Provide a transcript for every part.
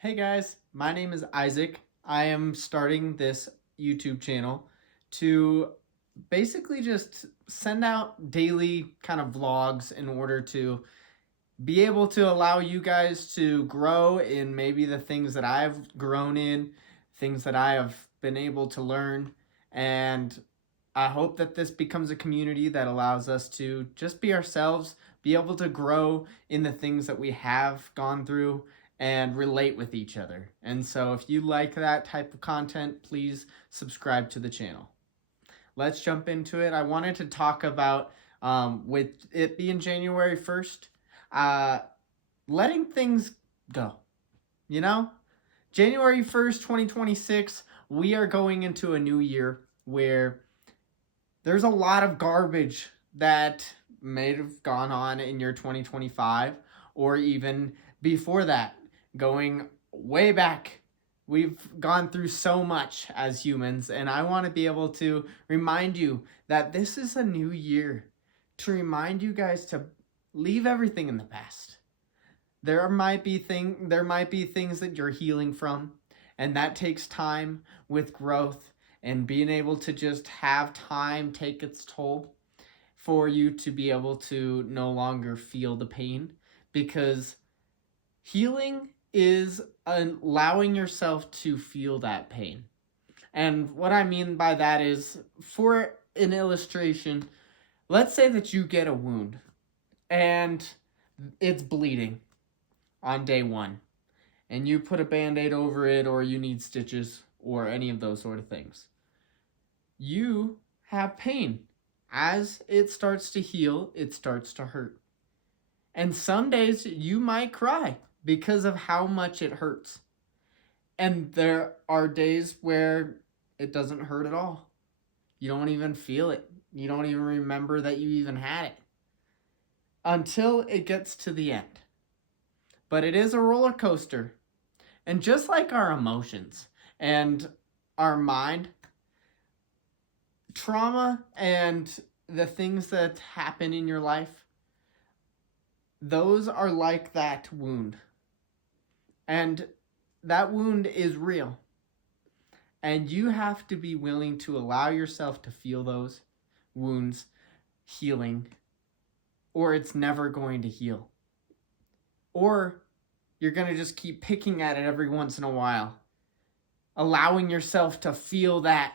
Hey guys, my name is Isaac. I am starting this YouTube channel to basically just send out daily kind of vlogs in order to be able to allow you guys to grow in maybe the things that I've grown in, things that I have been able to learn. And I hope that this becomes a community that allows us to just be ourselves, be able to grow in the things that we have gone through and relate with each other. And so if you like that type of content, please subscribe to the channel. Let's jump into it. I wanted to talk about, with it being January 1st, uh, letting things go. You know, January 1st, 2026, we are going into a new year where there's a lot of garbage that may have gone on in your 2025 or even before that, going way back. We've gone through so much as humans, and I want to be able to remind you that this is a new year, to remind you guys to leave everything in the past. There might be things that you're healing from, and that takes time with growth and being able to just have time take its toll for you to be able to no longer feel the pain, because healing is allowing yourself to feel that pain. And what I mean by that is, for an illustration, let's say that you get a wound and it's bleeding on day one, and you put a band-aid over it, or you need stitches or any of those sort of things. You have pain. As it starts to heal, it starts to hurt. And some days you might cry because of how much it hurts. And there are days where it doesn't hurt at all. You don't even feel it. You don't even remember that you even had it until it gets to the end. But it is a roller coaster. And just like our emotions and our mind, trauma and the things that happen in your life, those are like that wound. And that wound is real. And you have to be willing to allow yourself to feel those wounds healing, or it's never going to heal. Or you're going to just keep picking at it every once in a while, allowing yourself to feel that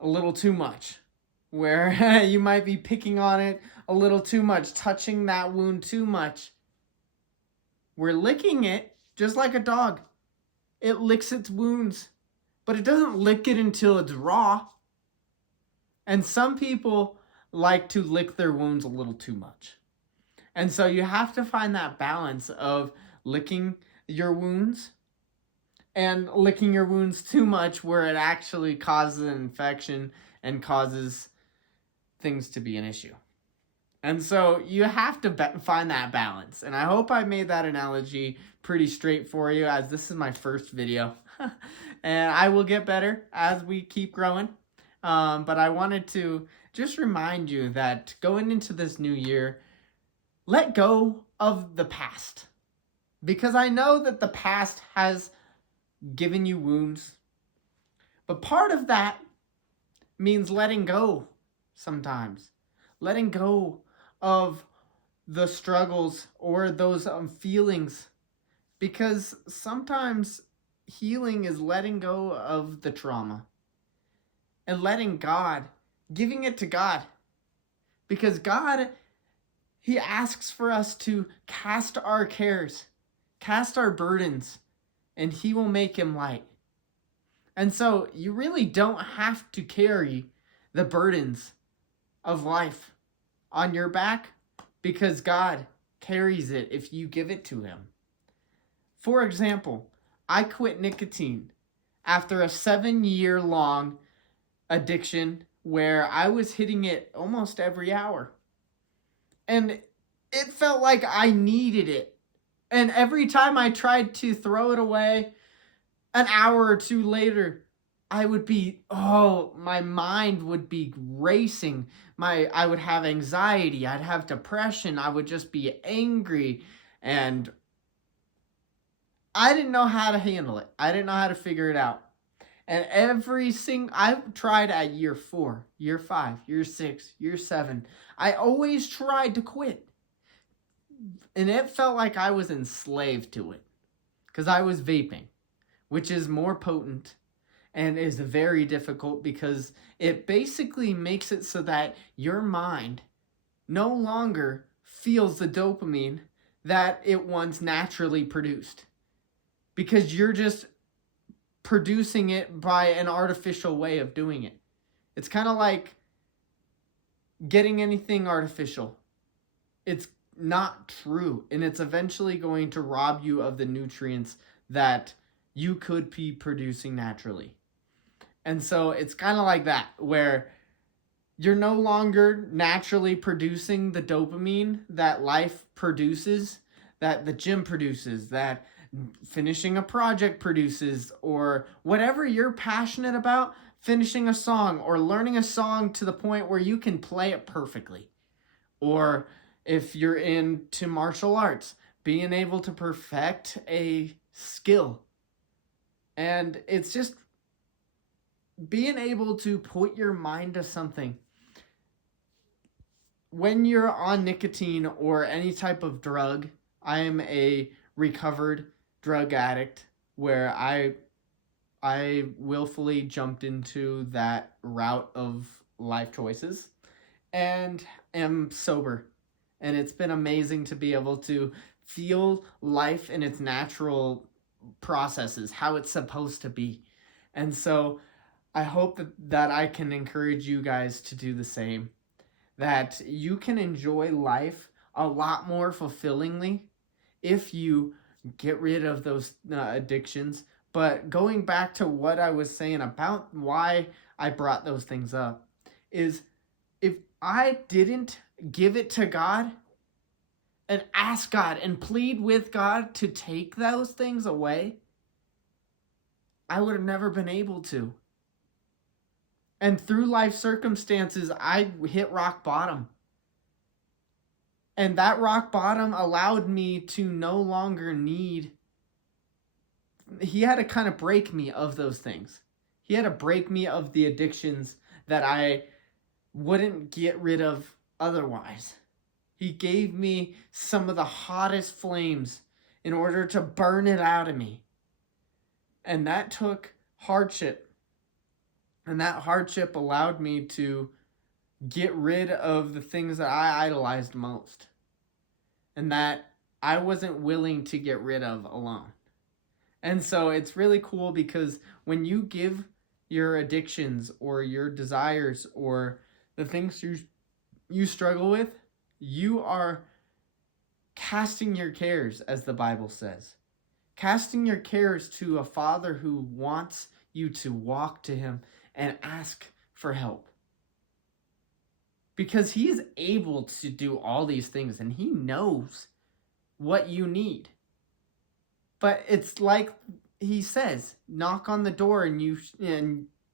a little too much, where you might be picking on it a little too much, touching that wound too much. We're licking it just like a dog. It licks its wounds, but it doesn't lick it until it's raw. And some people like to lick their wounds a little too much. And so you have to find that balance of licking your wounds and licking your wounds too much, where it actually causes an infection and causes things to be an issue. And so you have to find that balance. And I hope I made that analogy pretty straight for you, as this is my first video. And I will get better as we keep growing. But I wanted to just remind you that going into this new year, let go of the past. Because I know that the past has given you wounds. But part of that means letting go sometimes. Letting go of the struggles or those feelings. Because sometimes healing is letting go of the trauma and letting God, giving it to God. Because God, He asks for us to cast our cares, cast our burdens, and He will make them light. And so you really don't have to carry the burdens of life on your back, because God carries it if you give it to Him. For example, I quit nicotine after a 7-year-long addiction where I was hitting it almost every hour. And it felt like I needed it. And every time I tried to throw it away, an hour or two later, my mind would be racing. I would have anxiety, I'd have depression, I would just be angry, and I didn't know how to handle it. I didn't know how to figure it out. And I've tried at year 4, year 5, year 6, year 7. I always tried to quit. And it felt like I was enslaved to it. Because I was vaping, which is more potent and is very difficult because it basically makes it so that your mind no longer feels the dopamine that it once naturally produced. Because you're just producing it by an artificial way of doing it. It's kind of like getting anything artificial. It's not true, and it's eventually going to rob you of the nutrients that you could be producing naturally. And so it's kind of like that, where you're no longer naturally producing the dopamine that life produces, that the gym produces, that finishing a project produces, or whatever you're passionate about, finishing a song or learning a song to the point where you can play it perfectly. Or if you're into martial arts, being able to perfect a skill. And it's just being able to put your mind to something. When you're on nicotine or any type of drug, I am a recovered drug addict where I willfully jumped into that route of life choices and am sober. And it's been amazing to be able to feel life in its natural processes, how it's supposed to be. And so I hope that I can encourage you guys to do the same. That you can enjoy life a lot more fulfillingly if you get rid of those addictions. But going back to what I was saying about why I brought those things up is if I didn't give it to God and ask God and plead with God to take those things away, I would have never been able to. And through life circumstances, I hit rock bottom. And that rock bottom allowed me to no longer need. He had to kind of break me of those things. He had to break me of the addictions that I wouldn't get rid of otherwise. He gave me some of the hottest flames in order to burn it out of me. And that took hardship. And that hardship allowed me to get rid of the things that I idolized most. And that I wasn't willing to get rid of alone. And so it's really cool because when you give your addictions or your desires or the things you struggle with, you are casting your cares, as the Bible says. Casting your cares to a Father who wants you to walk to Him and ask for help. Because He's able to do all these things and He knows what you need. But it's like He says, knock on the door and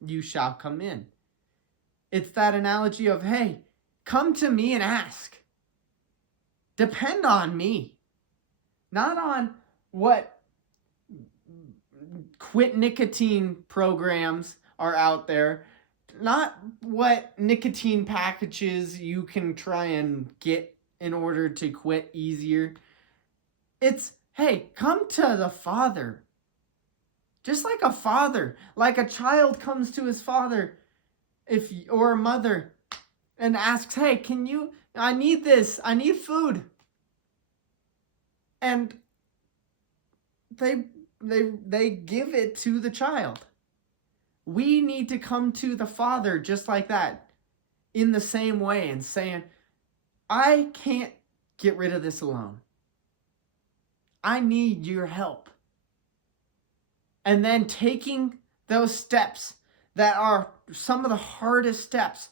you shall come in. It's that analogy of, hey, come to me and ask. Depend on me. Not on what quit nicotine programs are out there. Not what nicotine packages you can try and get in order to quit easier. It's, hey, come to the Father. Just like a father, like a child comes to his father or a mother and asks, hey, I need this, I need food. And they give it to the child. We need to come to the Father just like that, in the same way, and saying, I can't get rid of this alone. I need your help. And then taking those steps that are some of the hardest steps,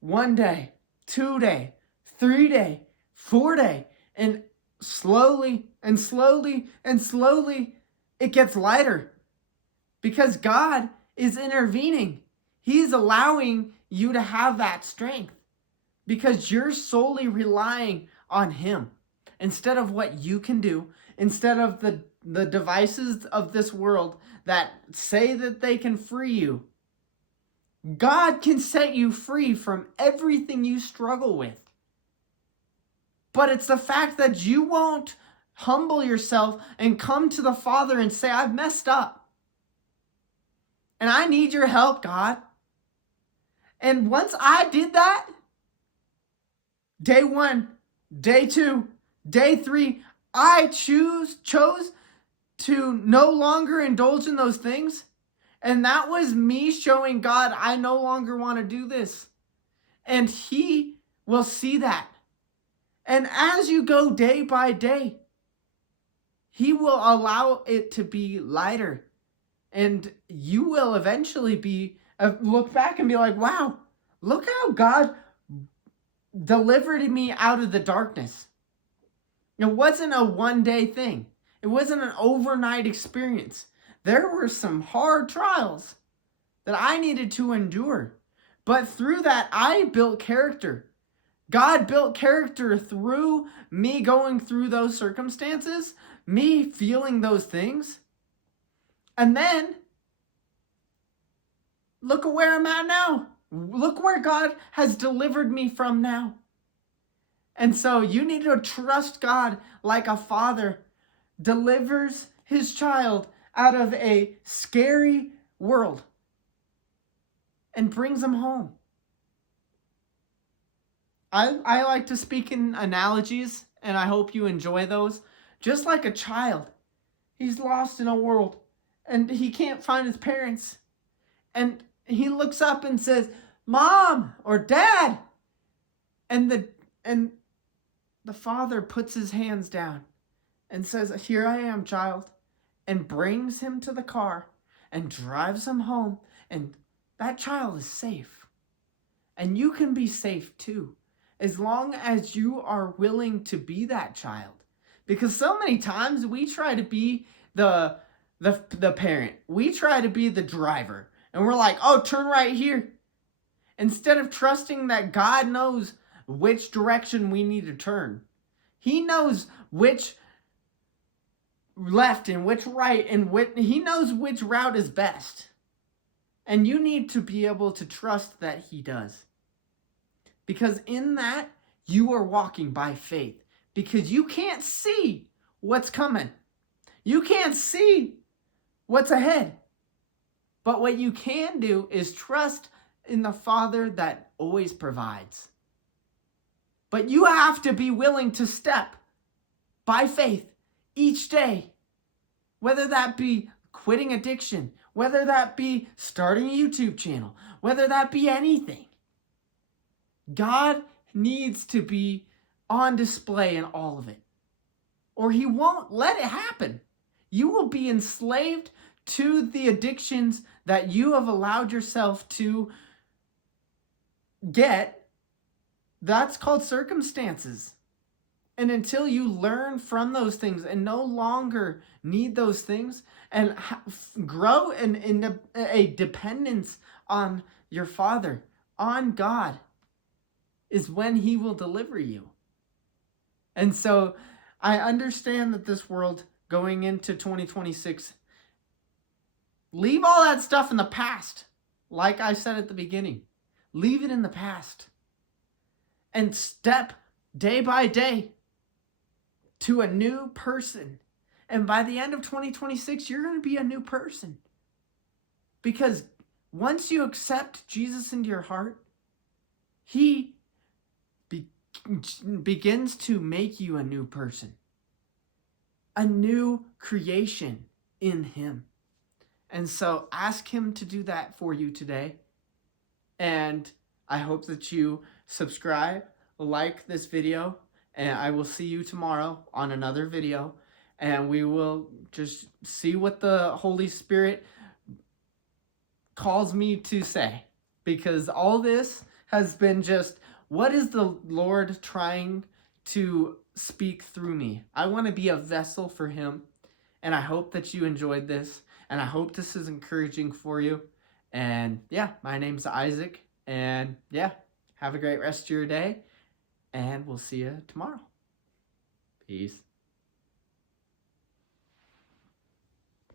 1 day, 2 day, 3 day, 4 day, and slowly and slowly and slowly it gets lighter because God is intervening. He's allowing you to have that strength because you're solely relying on Him instead of what you can do, instead of the devices of this world that say that they can free you. God can set you free from everything you struggle with. But it's the fact that you won't humble yourself and come to the Father and say, I've messed up. And I need your help, God. And once I did that, day 1, day 2, day 3, I chose to no longer indulge in those things. And that was me showing God, I no longer want to do this. And He will see that. And as you go day by day, He will allow it to be lighter. And you will eventually look back and be like, wow, look how God delivered me out of the darkness. It wasn't a one-day thing. It wasn't an overnight experience. There were some hard trials that I needed to endure. But through that, I built character. God built character through me going through those circumstances, me feeling those things. And then, look at where I'm at now. Look where God has delivered me from now. And so you need to trust God like a father delivers his child out of a scary world and brings him home. I like to speak in analogies, and I hope you enjoy those. Just like a child, he's lost in a world, and he can't find his parents. And he looks up and says, Mom or Dad. And the father puts his hands down and says, Here I am, child. And brings him to the car and drives him home. And that child is safe. And you can be safe too, as long as you are willing to be that child. Because so many times we try to be the parent. We try to be the driver. And we're like, oh, turn right here. Instead of trusting that God knows which direction we need to turn. He knows which left and which right, and He knows which route is best. And you need to be able to trust that He does. Because in that, you are walking by faith. Because you can't see what's coming. You can't see what's ahead. But what you can do is trust in the Father that always provides. But you have to be willing to step by faith each day. Whether that be quitting addiction, whether that be starting a YouTube channel, whether that be anything. God needs to be on display in all of it. Or He won't let it happen. You will be enslaved to the addictions that you have allowed yourself to get. That's called circumstances. And until you learn from those things and no longer need those things and grow in a dependence on your Father, on God, is when He will deliver you. And so I understand that this world going into 2026, leave all that stuff in the past. Like I said at the beginning, leave it in the past. And step day by day to a new person. And by the end of 2026, you're going to be a new person. Because once you accept Jesus into your heart, He begins to make you a new person. A new creation in Him. And so ask Him to do that for you today. And I hope that you subscribe, like this video, and I will see you tomorrow on another video. And we will just see what the Holy Spirit calls me to say. Because all this has been just, what is the Lord trying to speak through me? I want to be a vessel for Him. And I hope that you enjoyed this. And I hope this is encouraging for you. And yeah, my name's Isaac. And yeah, have a great rest of your day. And we'll see you tomorrow. Peace.